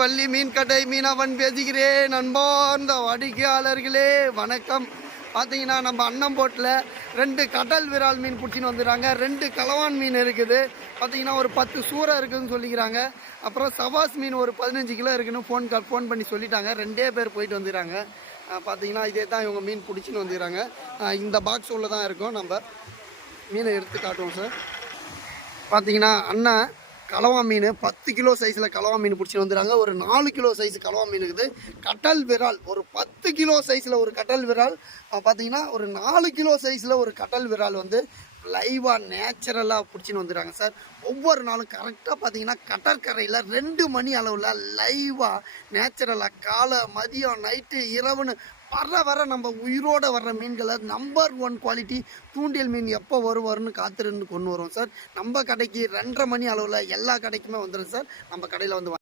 வள்ளி மீன் கடை மீனவன் பேசுகிறேன். அன்பார்ந்த வாடிக்கையாளர்களே வணக்கம். பார்த்தீங்கன்னா நம்ம அன்னம்போட்டில் 2 கடல் விரால் மீன் பிடிச்சின்னு வந்துடுறாங்க. 2 கலவான் மீன் இருக்குது. பார்த்தீங்கன்னா ஒரு 10 சூறை இருக்குதுன்னு சொல்லிக்கிறாங்க. அப்புறம் சவாஸ் மீன் ஒரு 15 கிலோ இருக்குன்னு ஃபோன் பண்ணி சொல்லிட்டாங்க. 2 பேர் போயிட்டு வந்துடுறாங்க. பார்த்தீங்கன்னா இதே தான் இவங்க மீன் பிடிச்சின்னு வந்துடுறாங்க. இந்த பாக்ஸ் உள்ள தான் இருக்கும். நம்ம மீனை எடுத்து காட்டுவோம் சார். பார்த்தீங்கன்னா அண்ணன் கலவா மீன் 10 கிலோ சைஸில் கலவா மீன் பிடிச்சி வந்துடுறாங்க. ஒரு 4 கிலோ சைஸ் கலவா மீன் இருக்குது. கட்டல் விரால் ஒரு 10 கிலோ சைஸில் ஒரு கட்டல் விரால். பார்த்தீங்கன்னா ஒரு 4 கிலோ சைஸில் ஒரு கட்டல் விரால் வந்து லைவாக நேச்சுரலாக பிடிச்சின்னு வந்துடுறாங்க சார். ஒவ்வொரு நாளும் கரெக்டாக பார்த்தீங்கன்னா கடற்கரையில் 2 மணி அளவில் லைவாக நேச்சுரலாக காலை மதியம் நைட்டு இரவுன்னு வர நம்ம உயிரோடு வர்ற மீன்களை நம்பர் 1 குவாலிட்டி தூண்டியல் மீன் எப்போ வருவார்னு காத்திருந்து கொண்டு வரோம் சார். நம்ம கடைக்கு 2:30 மணி அளவில் எல்லா கடைக்குமே வந்துடும் சார். நம்ம கடையில் வந்து